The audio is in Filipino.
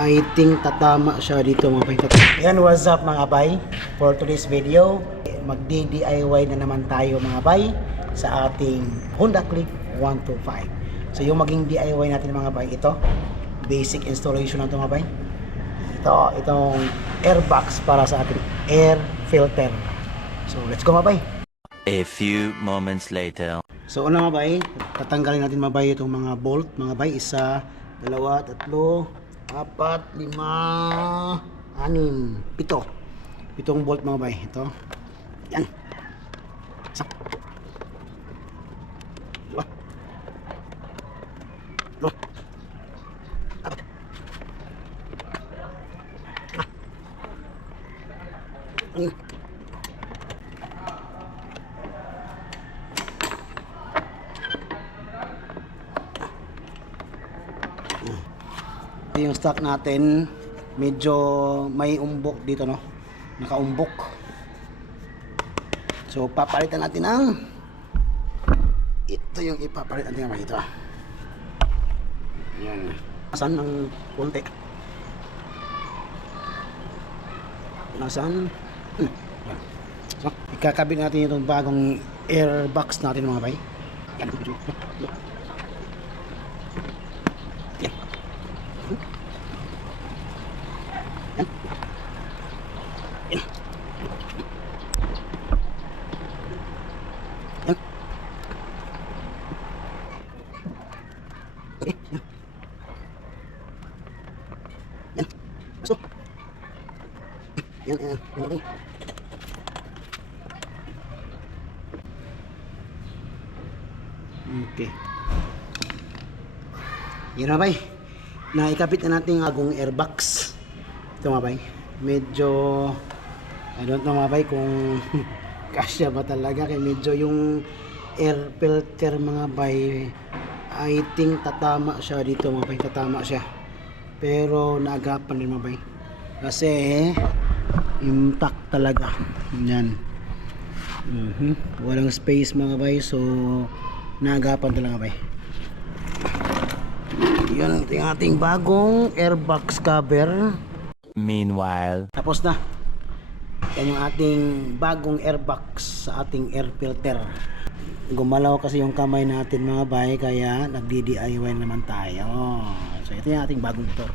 I think tatama siya dito mga bay. Yan, what's up mga bay? For today's video, mag-DIY na naman tayo mga bay sa ating Honda Click 125. So yung maging DIY natin mga bay, ito basic installation na ito mga bay. Itong airbox para sa ating air filter. So let's go mga bay. A few moments later. So una mga bay, tatanggalin natin mga bay itong mga bolt mga bay. Isa, dalawa, tatlo, apat, lima, anim, pito. Pitong bolt mga bay. Ito. Yan. Isa. Dalawa. Tatlo. Apat. Anim. Yung stock natin medyo may umbok dito, no, nakaumbok. So papalitan natin ang ito, yung ipapalit natin naman ito. Yan, nasan ng konti, nasan. So ikakabit natin itong bagong airbox natin mga bay. Yan. Okay. Yan mga bay, naikabit na natin ang agong airbox. Ito mga bay, medyo I don't know mga bay kung kasya ba talaga, kaya medyo yung air filter mga bay, I think tatama siya dito mga bay, tatama siya. Pero naagapan din mga bay kasi intact talaga. Yan. Walang space mga bay, so naagapan talaga bay. Yan ang ating bagong airbox cover. Meanwhile, Tapos na. Yan yung ating bagong airbox sa ating air filter. Gumalaw kasi yung kamay natin mga bay, kaya nagdi-DIY naman tayo. So ito yung ating bagong motor.